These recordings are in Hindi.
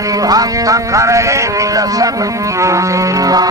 हरि भक्त करे दिल सब सेवा।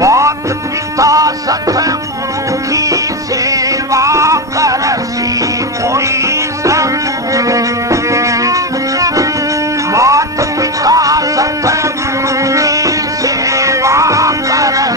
मात पिता सत की सेवा कर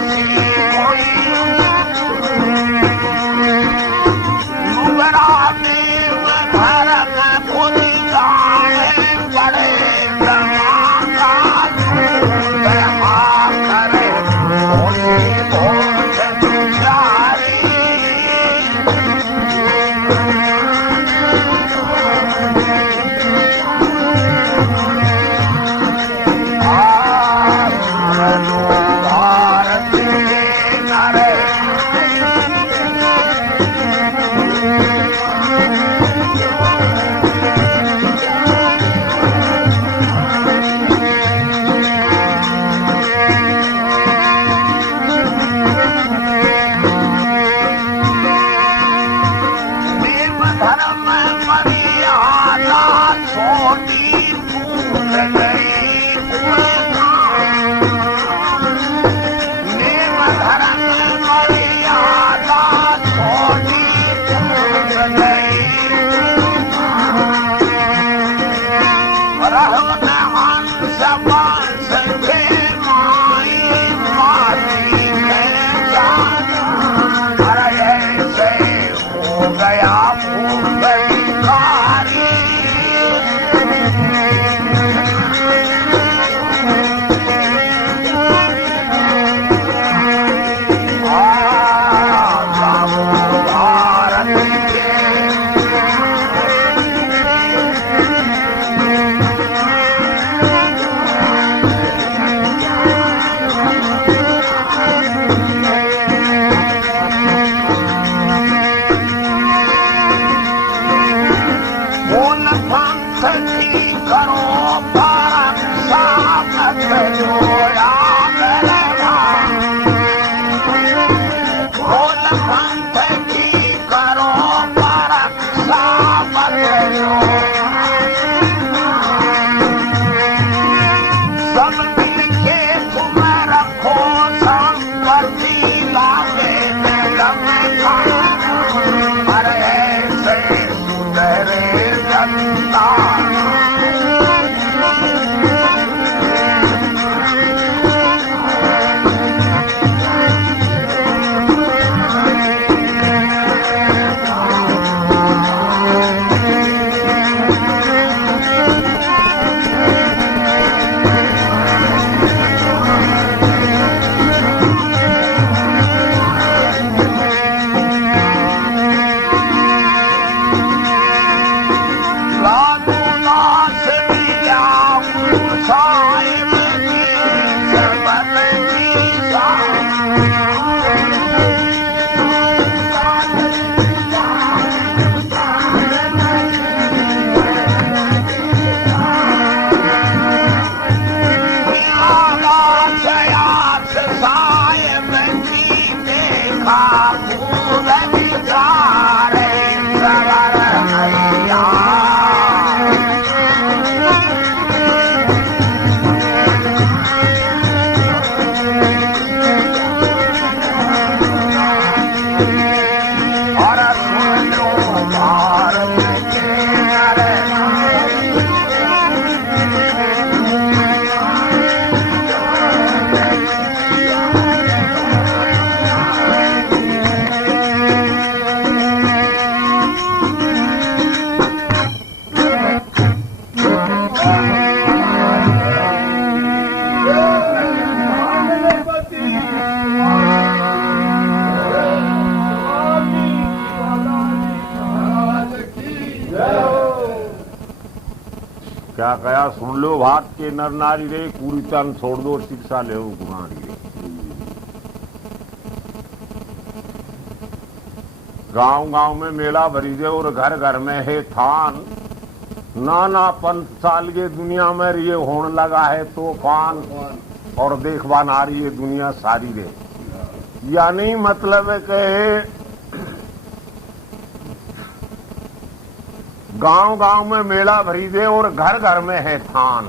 सखी करो पारक सामत जोया मेरे भाई बोल पंथ की करो पारक सामत जोया सब मिलके तुम रखो संपत्ति लागे निगम अरे ऐसे सुधरे जनता क्या कहा सुन लो भात के नर नारी रे कुरीतन छोड़ दो शिक्षा ले गुनारी रे। गांव गांव में मेला भरी दे और घर घर में है थान नाना पंथ साल के दुनिया में ये होने लगा है तूफान और देखवा ना रही है दुनिया सारी रे। यानी मतलब है कि गांव गांव में मेला भरी दे और घर घर में है थान,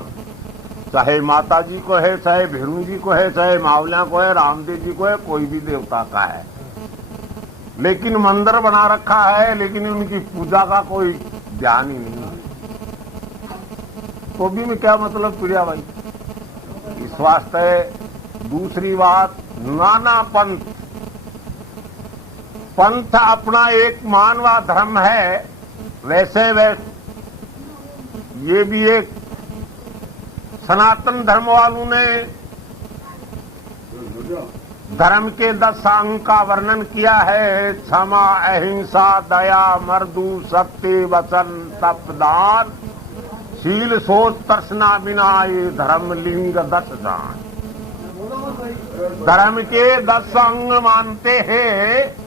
चाहे माता जी को है, चाहे भेरू जी को है, चाहे मावलिया को है, रामदेव जी को है, कोई भी देवता का है, लेकिन मंदिर बना रखा है लेकिन उनकी पूजा का कोई ध्यान ही नहीं है। तो भी में क्या मतलब प्रिया भाई। इस वास्ते दूसरी बात नाना पंथ अपना एक मानवा धर्म है, वैसे ये भी एक सनातन धर्म वालों ने धर्म के 10 अंग का वर्णन किया है। क्षमा, अहिंसा, दया, मर्दू, सत्य, वचन, तप, दान, शील, सोच, तर्सना, बिना ये धर्म लिंग 10 दान। धर्म के 10 अंग मानते हैं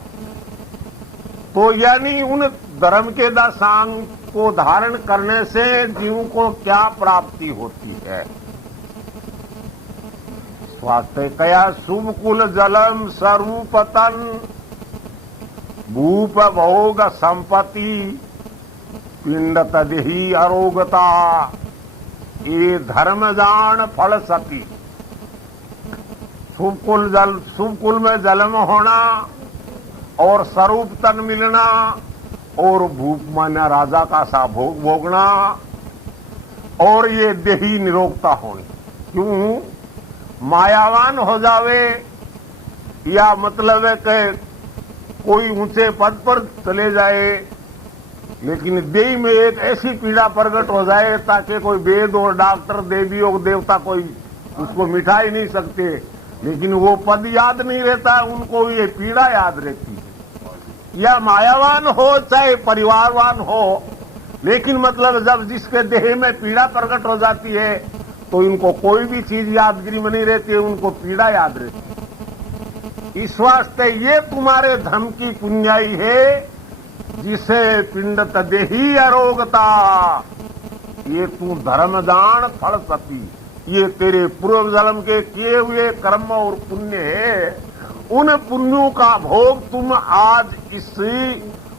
तो यानी उन धर्म के 10 अंग को धारण करने से जीव को क्या प्राप्ति होती है। स्वास्थ्य कया शुभ कुल जलम स्वरूपतन भूप भोग संपत्ति पिंड तदही अरोगता ये धर्म जान फल सती। शुभ कुल में जन्म होना और स्वरूप तन मिलना और भूप मान्य राजा का सा भोग भोगना और ये देही निरोगता होनी। क्यों मायावान हो जावे या मतलब है कि कोई ऊंचे पद पर चले जाए लेकिन देही में एक ऐसी पीड़ा प्रकट हो जाए ताकि कोई वेद और डॉक्टर देवी और देवता कोई उसको मिटा ही नहीं सकते, लेकिन वो पद याद नहीं रहता, उनको ये पीड़ा याद रहती है। या मायावान हो चाहे परिवारवान हो, लेकिन मतलब जब जिसके देह में पीड़ा प्रकट हो जाती है तो इनको कोई भी चीज यादगिरी में नहीं रहती है, उनको पीड़ा याद रहती है। इस वास्ते ये तुम्हारे धर्म की पुण्याई है जिसे पिंड तदेही अरोगता, ये तू धर्म जान फल सती, ये तेरे पूर्व जन्म के किए हुए कर्म और पुण्य है। उन पुण्यों का भोग तुम आज इस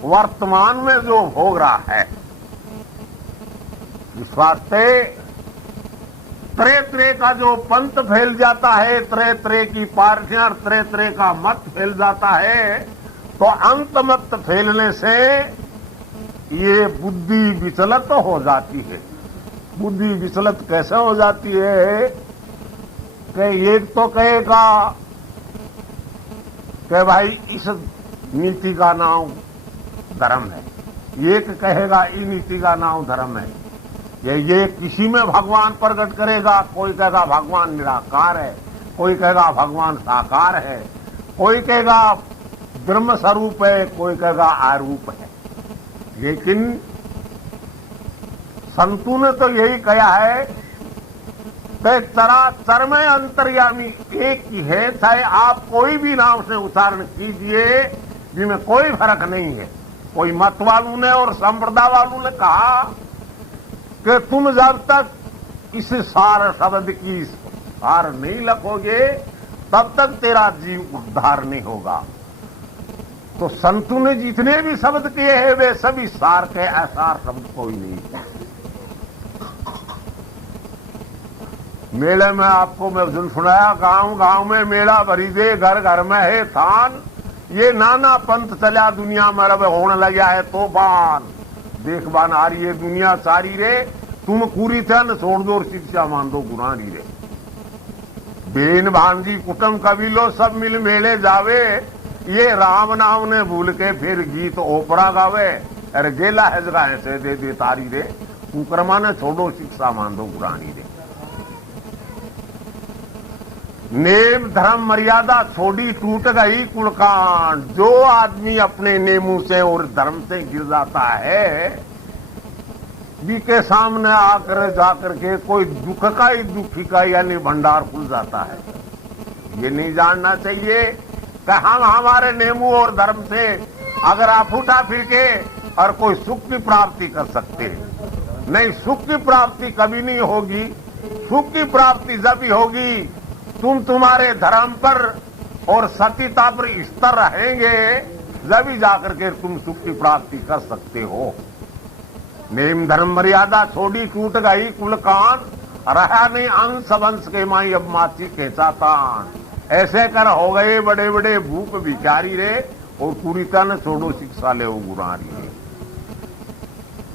वर्तमान में जो भोग रहा है, इस वास्ते तरह तरह का जो पंथ फैल जाता है, तरह तरह की पार्टियां, तरह तरह का मत फैल जाता है, तो अंत मत फैलने से ये बुद्धि विचलित हो जाती है। बुद्धि विचलित कैसे हो जाती है कि एक तो कहेगा कि भाई इस नीति का नाम धर्म है, एक कहेगा इस नीति का नाम धर्म है। ये किसी में भगवान प्रकट करेगा, कोई कहेगा भगवान निराकार है, कोई कहेगा भगवान साकार है, कोई कहेगा ब्रह्म स्वरूप है, कोई कहेगा आरूप है। लेकिन संतों ने तो यही कहा है कि चराचर में अंतर्यामी एक ही है, चाहे आप कोई भी नाम से उच्चारण कीजिए, जिनमें कोई फर्क नहीं है। कोई मत वालों ने और संप्रदाय वालों ने कहा कि तुम जब तक इस सार शब्द की सार नहीं लखोगे तब तक तेरा जीव उद्धार नहीं होगा। तो संतों ने जितने भी शब्द किए हैं वे सभी सार के, असार शब्द कोई नहीं है। मेले में आपको मैं जुल सुनाया, गांव गांव में मेला भरी दे, घर घर में है थान, ये नाना पंथ चला दुनिया में रब होने लगा है तूफान। देखबान आ रही है दुनिया सारी रे, तुम पूरी थन छोड़ दो और शिक्षा मान दो गुनारी रे। बेन भांजी कुटुंब कबीलो सब मिल मेले जावे, ये राम नाम ने भूल के फिर गीत ओपरा गावे। अरे गेला है जगह ऐसे दे दे तारी रे, कुकरमा ने छोड़ो शिक्षा मान दो गुरानी रे। नेम धर्म मर्यादा छोड़ी टूट गई कुलकांड। जो आदमी अपने नेमों से और धर्म से गिर जाता है, भी के सामने आकर जाकर के कोई दुख का ही दुखी का यानी भंडार खुल जाता है। ये नहीं जानना चाहिए कि हम हमारे नेमों और धर्म से अगर आप उठा फिर के और कोई सुख की प्राप्ति कर सकते हैं। नहीं, सुख की प्राप्ति कभी नहीं होगी। सुख की प्राप्ति जब ही होगी तुम तुम्हारे धर्म पर और सत्यता पर स्थिर रहेंगे, जब ही जाकर के तुम सुख की प्राप्ति कर सकते हो। नेम धर्म मर्यादा छोड़ी टूट गई कुलकान, रहा नहीं अंश वंश के माई अब माची के चातान। ऐसे कर हो गए बड़े बड़े भूख भिखारी रे, और पूरी तरह छोड़ो शिक्षा ले वो गुरारी रे।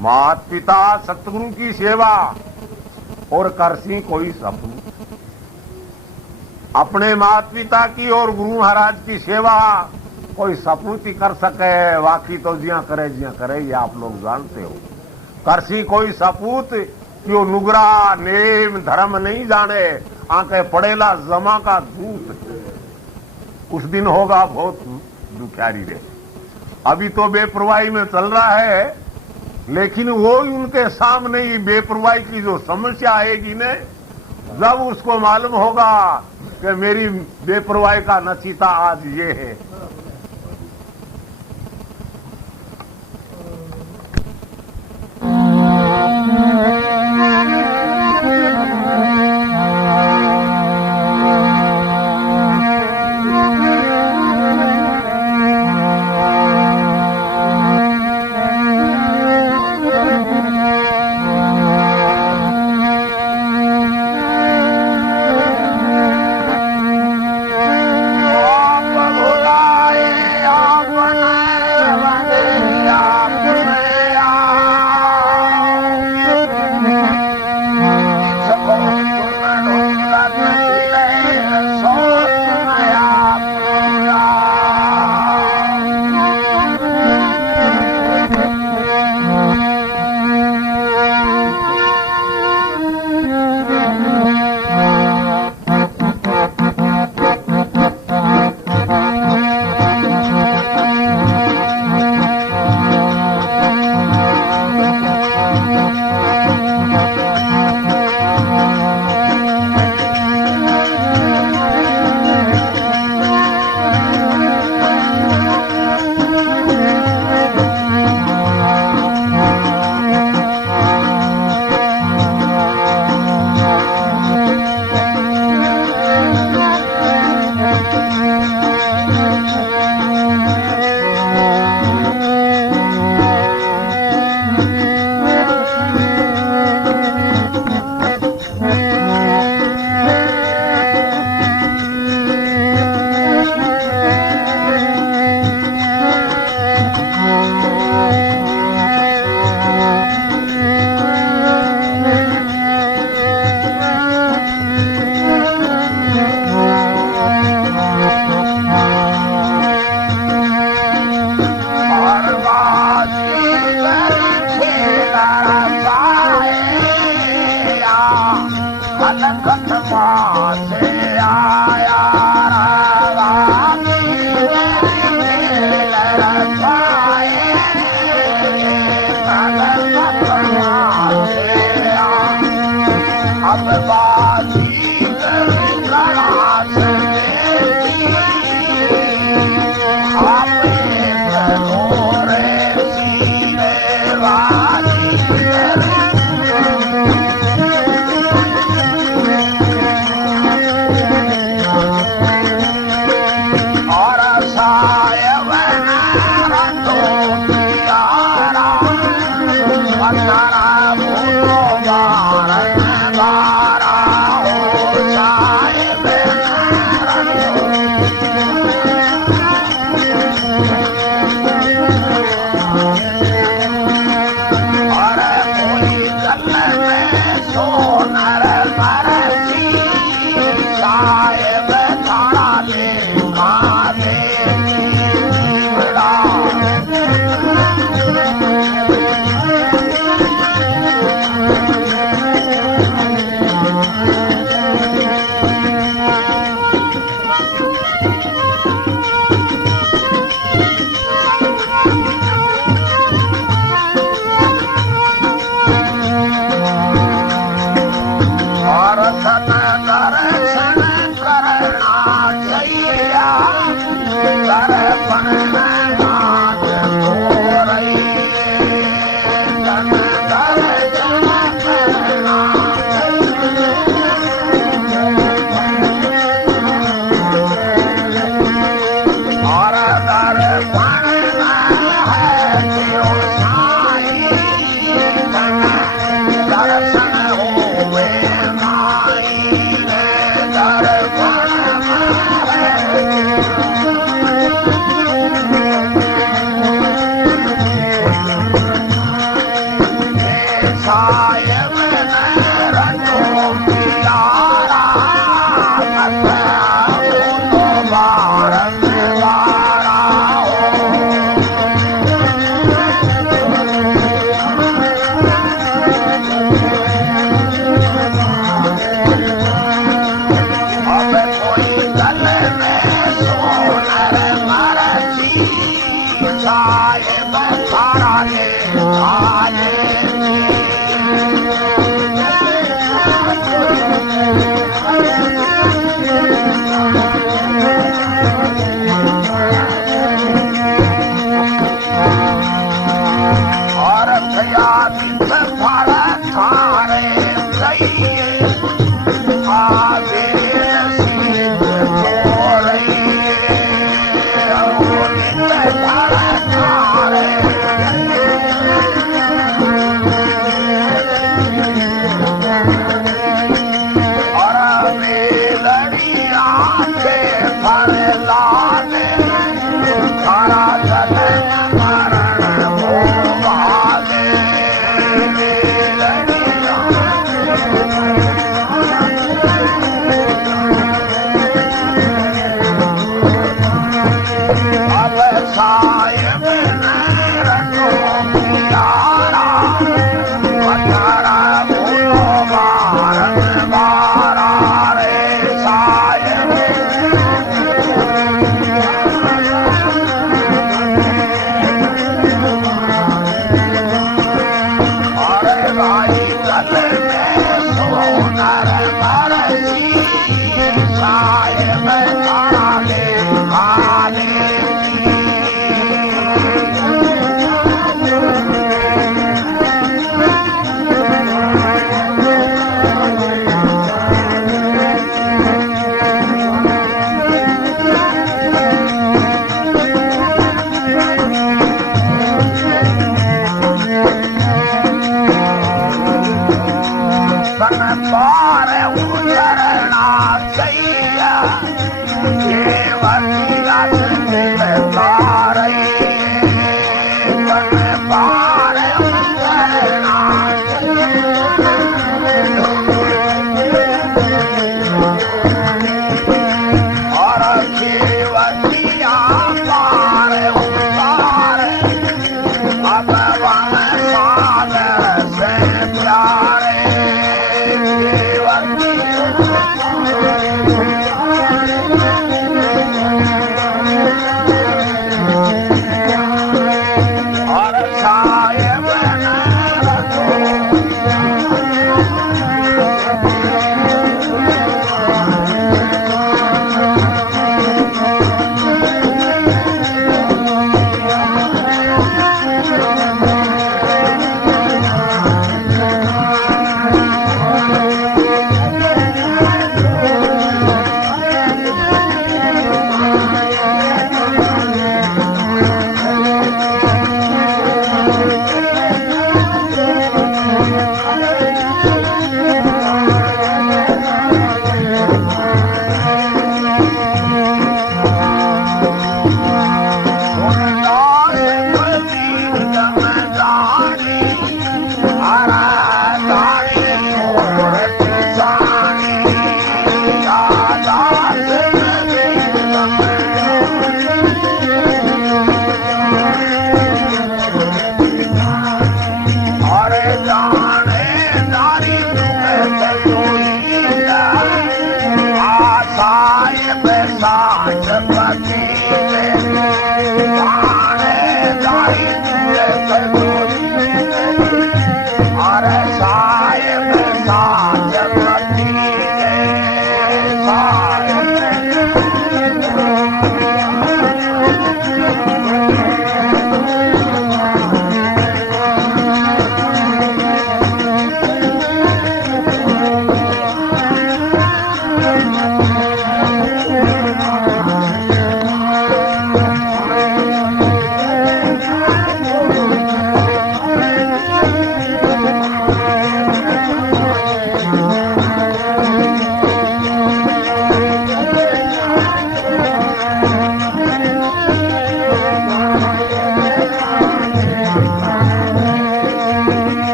मात पिता सतगुरु की सेवा और करसी कोई सपूत। अपने माता पिता की और गुरु महाराज की सेवा कोई सपूत ही कर सके, बाकी तो जिया करे ये आप लोग जानते हो। करसी कोई सपूत क्यों नुगरा नेम धर्म नहीं जाने, आंखें पड़ेला जमा का दूत। उस दिन होगा बहुत दुखियारी रे। अभी तो बेपरवाही में चल रहा है, लेकिन वो उनके सामने ही बेपरवाही की जो समस्या आएगी ने, जब उसको मालूम होगा कि मेरी बेपरवाही का नतीजा आज ये है।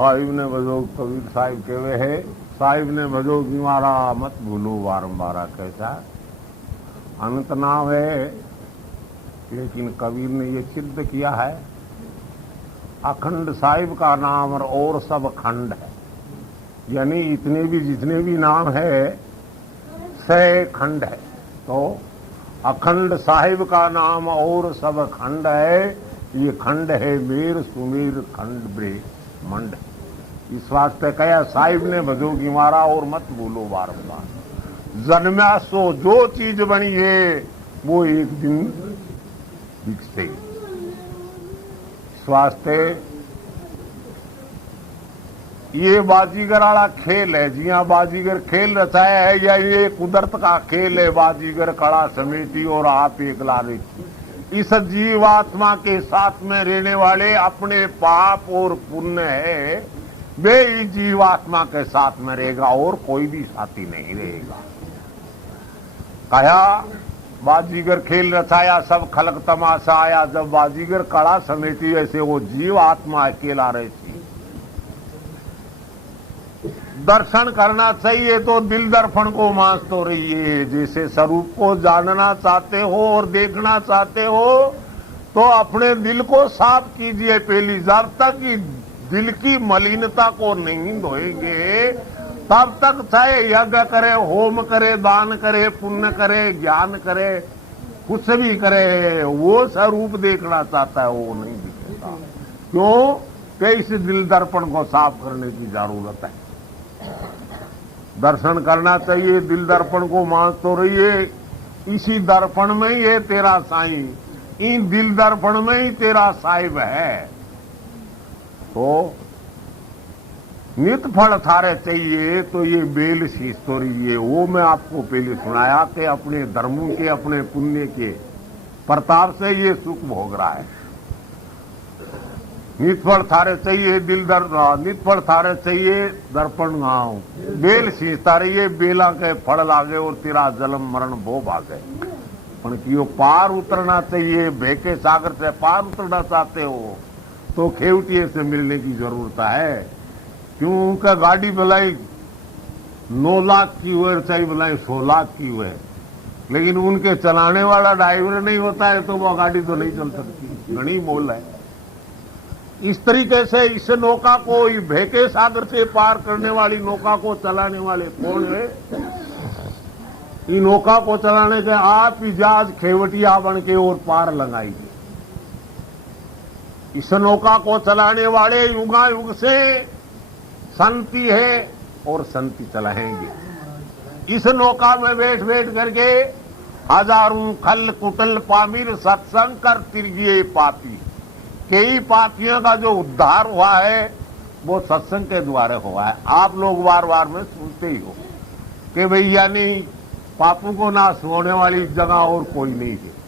साहिब ने भजो कबीर साहिब केवे है, साहिब ने भजो बीमारा मत भूलो बारंबारा कैसा अनंत नाम है। लेकिन कबीर ने ये सिद्ध किया है अखंड साहिब का नाम और सब खंड है, यानी इतने भी जितने भी नाम है सह खंड है। तो अखंड साहिब का नाम और सब खंड है, ये खंड है मेर सुमेर खंड ब्रह्मंड। इस वास्ते कहा साहिब ने भजो की मारा और मत बोलो बारंबार। जन्मा सो जो चीज बनी है वो एक दिन दिखते। इस वास्ते ये बाजीगर वाला खेल है, जिया बाजीगर खेल रचाया है या ये कुदरत का खेल है। बाजीगर कड़ा समेटी और आप एकला रेखी। इस जीवात्मा के साथ में रहने वाले अपने पाप और पुण्य है, वे इस जीवात्मा के साथ में रहेगा और कोई भी साथी नहीं रहेगा। कहा बाजीगर खेल रचाया सब खलक तमाशा आया। जब बाजीगर कड़ा समेटी ऐसे वो जीव आत्मा अकेला रहती। दर्शन करना चाहिए तो दिल दर्पण को मांस तो रहिए। जैसे स्वरूप को जानना चाहते हो और देखना चाहते हो तो अपने दिल को साफ कीजिए पहली। जब तक दिल की मलिनता को नहीं धोएंगे तब तक चाहे यज्ञ करे, होम करे, दान करे, पुण्य करे, ज्ञान करे, कुछ भी करे, वो स्वरूप देखना चाहता है वो नहीं दिखेगा। क्यों कि इस दिल दर्पण को साफ करने की जरूरत है। दर्शन करना चाहिए, दिल दर्पण को मांस तो रहिए। इसी दर्पण में ही है तेरा साईं, इन दिल दर्पण में ही तेरा साहिब है। तो नित फल थारे चाहिए तो ये बेल सी स्टोरी ये वो मैं आपको पहले सुनाया कि अपने धर्मों के अपने पुण्य के प्रताप से ये सुख भोग रहा है। नित फल थारे चाहिए नित फल थारे चाहिए दर्पण गाँव बेल सींचता रहिए। बेला के फल लागे और तेरा जन्म मरण भो भागे। पण कियो पार उतरना चाहिए, भेके सागर से पार उतरना चाहते हो तो खेवटिए से मिलने की जरूरत है। क्योंकि गाड़ी भलाई 9 लाख की हुए चाहे भलाई 100 लाख की हुए, लेकिन उनके चलाने वाला ड्राइवर नहीं होता है तो वो गाड़ी तो नहीं चल सकती। घनी मोल है। इस तरीके से इस नौका को भेके सागर से पार करने वाली नौका को चलाने वाले कौन है? इन नौका को चलाने के आप ही जहाज खेवटिया बन के और पार लगाएंगे। इस नौका को चलाने वाले युगा युग से संति है और संति चलाएंगे। इस नौका में बैठ बैठ करके हजारों खल कुटल पामीर सत्संग कर तिरगिए पापी। कई पापियों का जो उद्धार हुआ है वो सत्संग के द्वारा हुआ है। आप लोग बार बार में सुनते ही हो कि भाई यानी पापों को नाश होने वाली जगह और कोई नहीं है।